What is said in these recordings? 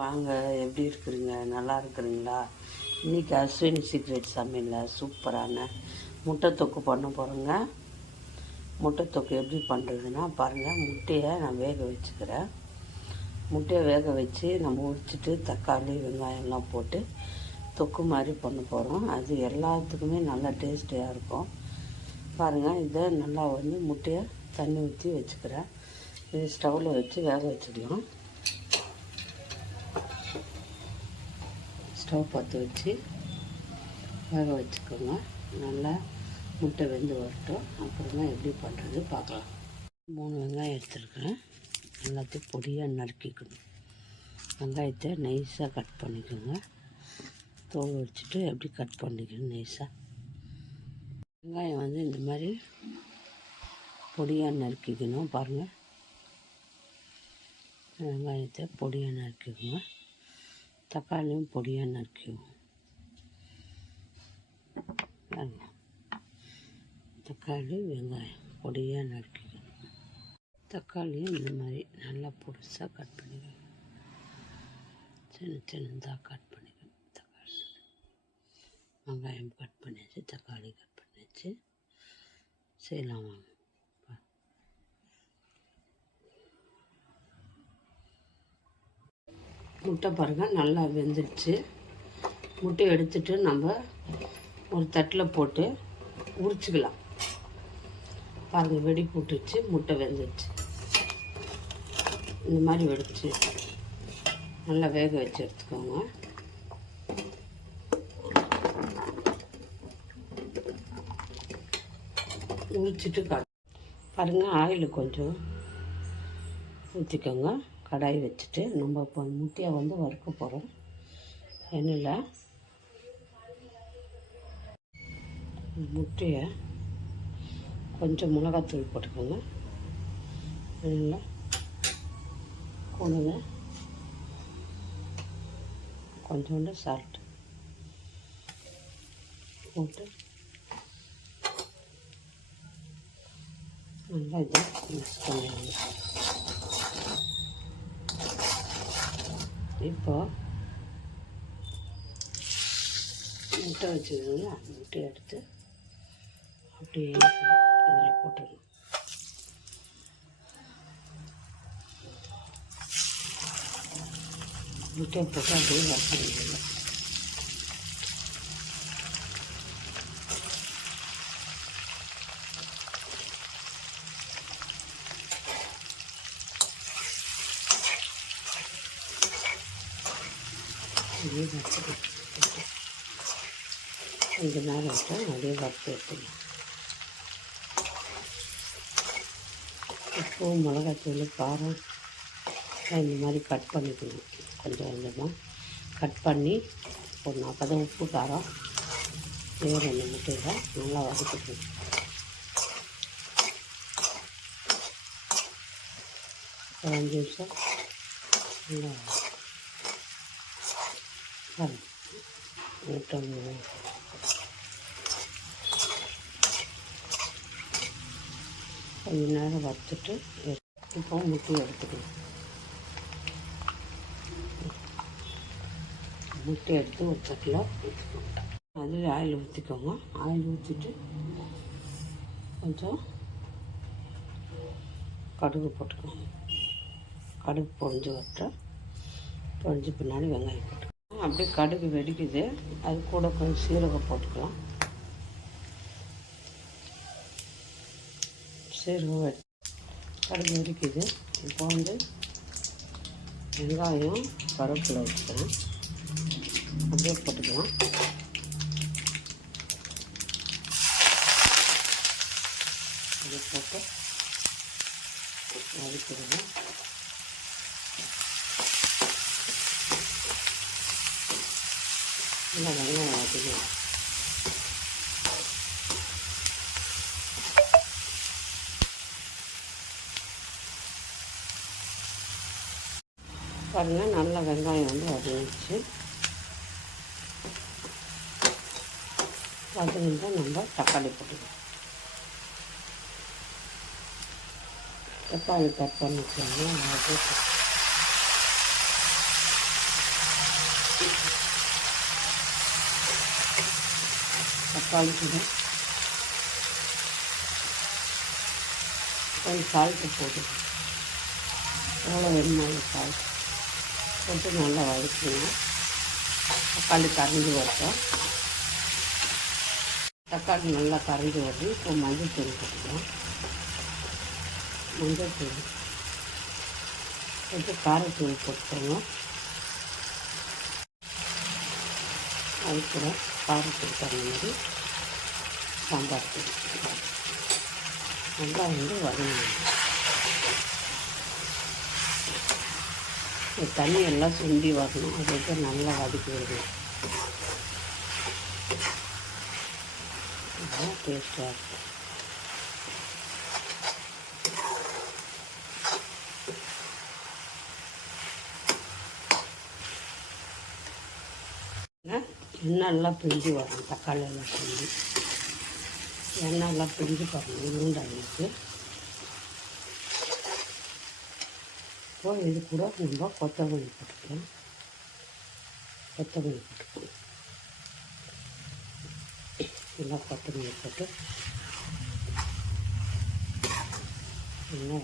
வாங்க, எப்படி இருக்கிறீங்க? நல்லா இருக்கிறீங்களா? இன்றைக்கி அஸ்வினி சீக்ரெட் சமையலில் சூப்பரான முட்டை தொக்கு பண்ண போகிறோங்க. முட்டை தொக்கு எப்படி பண்ணுறதுன்னா பாருங்கள், முட்டையை நான் வேக வச்சுக்கிறேன். முட்டையை வேக வச்சு நம்ம உரிச்சிட்டு தக்காளி வெங்காயம்லாம் போட்டு தொக்கு மாதிரி பண்ண போகிறோம். அது எல்லாத்துக்குமே நல்லா டேஸ்டியாக இருக்கும். பாருங்கள், இதை நல்லா முட்டையை தண்ணி ஊற்றி வச்சுக்கிறேன். இது ஸ்டவ்வில் வச்சு வேக வச்சுக்கலாம். ஸ்டவ் பற்ற வச்சு வேக வச்சுக்கோங்க. நல்லா முட்டை வெந்து வரட்டும். அப்புறமா எப்படி பண்ணுறது பார்க்கலாம். 3 வெங்காயம் எடுத்துருக்கிறேன். எல்லாத்தையும் பொடியாக நறுக்கிக்கணும். வெங்காயத்தை நைஸாக கட் பண்ணிக்கோங்க. தோல் வச்சுட்டு எப்படி கட் பண்ணிக்கணும் நைஸாக. வெங்காயம் இந்த மாதிரி பொடியாக நறுக்கிக்கணும். பாருங்கள், வெங்காயத்தை பொடியாக நறுக்கிக்கோங்க. தக்காளியும் பொடியாக நறுக்கிடுவோம். தக்காளி வெங்காயம் பொடியாக நறுக்கிக்கணும். தக்காளியும் இந்த மாதிரி நல்லா பொடிசாக கட் பண்ணிக்கணும். சின்னதாக கட் பண்ணிக்கணும். தக்காளி வெங்காயம் கட் பண்ணியாச்சு, தக்காளி கட் பண்ணியாச்சு. செய்யலாம் வாங்க. முட்டை பாருங்கள் நல்லா வெந்துடுச்சு. முட்டையை எடுத்துட்டு நம்ம ஒரு தட்டில் போட்டு உரிச்சிக்கலாம். பாருங்கள், வெடி போட்டுச்சு, முட்டை வெந்துடுச்சு. இந்த மாதிரி வெடிச்சு நல்லா வேக வச்சு எடுத்துக்கோங்க. உரிச்சிட்டு பாருங்கள், ஆயில் கொஞ்சம் ஊற்றிக்கோங்க. கடாய் வச்சுட்டு நம்ம இப்போ முட்டையை வறுக்க போகிறோம். எண்ணெயில் முட்டையை கொஞ்சம் மிளகாத்தூள் போட்டுக்கோங்க. எண்ணெயில் கூடவே கொஞ்சோண்டு சால்ட் போட்டு நல்லா இதை மிக்ஸ் பண்ணிடுங்க. இப்போ முட்டை வச்சுக்கோங்க. முட்டையை எடுத்து அப்படியே இதில் போட்டுடணும். முட்டையை போட்டு அப்படியே வறுக்கணும். அப்படியே வறுத்து கொஞ்சம் நேரம் விட்டு அப்படியே வறுத்து எடுத்துக்கலாம். உப்பு, மிளகாத்தூள், காரம் இந்த மாதிரி கட் பண்ணிக்கணும். கொஞ்சம் கொஞ்சமாக கட் பண்ணி போடணும். அப்போ தான் உப்பு காரம் வேறு அந்த முட்டையில் நல்லா வதக்கிக்கணும். ஒரு 5 நிமிஷம் நல்லா முட்டை கொஞ்ச நேரம் வறுத்துட்டு இப்போ முட்டையை எடுத்துக்கணும். முட்டை எடுத்து ஒரு தட்டில் ஊற்றிக்கோங்க. அதில் ஆயில் ஊற்றிக்கோங்க. ஆயில் ஊற்றிட்டு கொஞ்சம் கடுகு போட்டுக்கோங்க. கடுகு பொரிஞ்சு வரட்டும். பொரிஞ்சு பின்னாடி வெங்காயம் போட்டுக்கோங்க. அப்படியே கடுகு வெடிக்குது, அது கூட கொஞ்சம் சீரகம் போட்டுக்கலாம். சீரகம் கடுகு வெடிக்குது. இப்போ வெங்காயம் கருவேப்பிலை வச்சுக்கிறேன். அப்படியே போட்டுக்கலாம். அதை போட்டு வதக்கிடுவோம். நல்லா வெங்காயம் வதக்கிடுவோம். பாருங்கள், நல்லா வெங்காயம் வதங்கிச்சு. வதங்கிட்டு நம்ம தக்காளி போட்டுக்கலாம். தக்காளி கட் பண்ணிக்கோங்க. தக்காளி கூட கொஞ்சம் சால்ட்டு போட்டுக்கணும். எவ்வளோ வேணுமாலும் சால்ட் போட்டு நல்லா வதக்கணும். தக்காளி கரைஞ்சி வரட்டும். தக்காளி நல்லா கரைஞ்சி வருது. இப்போ மஞ்சள் தூள் போட்டுக்கலாம். மஞ்சள் தூள் போட்டு காரத்தூள் போட்டுக்கோங்க. அது கூட காரத்தூள் தகுந்த மாதிரி சாம்பார் தூள் நல்லா வதங்கணும். தண்ணி எல்லாம் சுண்டி வரணும். அதுக்கு நல்லா வதக்கி விடணும். அதுதான் டேஸ்ட்டாக இருக்கும். எண்ணெயெல்லாம் பிரிஞ்சு வரணும். தக்காளி எல்லாம் பிரிஞ்சு எண்ணெயெல்லாம் பிரிஞ்சு வரணும். உருண்டாயிருக்கு. இப்போ இது கூட நம்ம கொத்தமல்லி போட்டுக்கலாம். கொத்தமல்லி போட்டுக்கலாம். நல்லா கொத்தமல்லி போட்டு நல்லா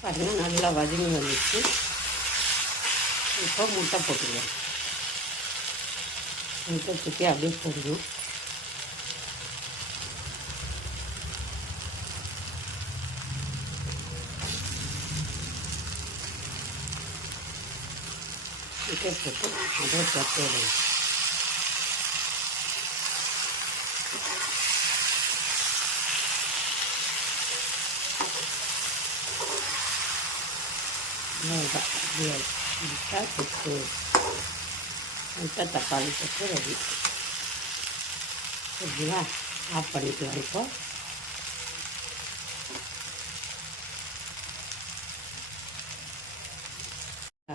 பாருங்கள், நல்லா வதங்கி வந்துச்சு. இப்போ முட்டை போட்டுக்கலாம். முட்டை சுற்றி அப்படியே போடணும். முட்டை போட்டு அப்படியே தட்டு விடணும். அவ்வளோதான். முட்டை தொக்கு, முட்டை தக்காளி தொக்கு ரெடி. சரிங்களா? ஆஃப் பண்ணிக்கலாம். இப்போ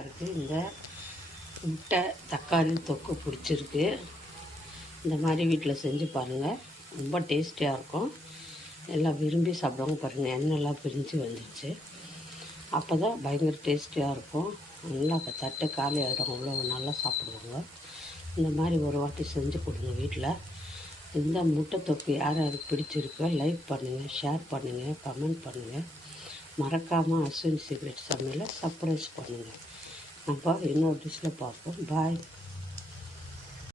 இருக்குது. இந்த முட்டை தக்காளி தொக்கு பிடிச்சிருக்கு. இந்த மாதிரி வீட்டில் செஞ்சு பாருங்கள். ரொம்ப டேஸ்டியாக இருக்கும். எல்லாம் விரும்பி சாப்பிடுவாங்க. பாருங்கள், எண்ணெய்லாம் பிரிஞ்சு வந்துடுச்சு. அப்போ தான் பயங்கர டேஸ்டியாக இருக்கும். நல்லா தட்டு காலி ஆகிடும். அவ்வளோ நல்லா சாப்பிடுவாங்க. இந்த மாதிரி ஒரு வாட்டி செஞ்சு கொடுங்க வீட்டில். இந்த முட்டை தொக்கு யார் யாருக்கு பிடிச்சிருக்கோ லைக் பண்ணுங்கள், ஷேர் பண்ணுங்கள், கமெண்ட் பண்ணுங்கள். மறக்காமல் அஸ்வின் சீக்ரெட் சமையலை சர்ப்ரைஸ் பண்ணுங்கள். அப்போ இன்னொரு டிஷ்ஷில் பார்ப்போம். பாய்.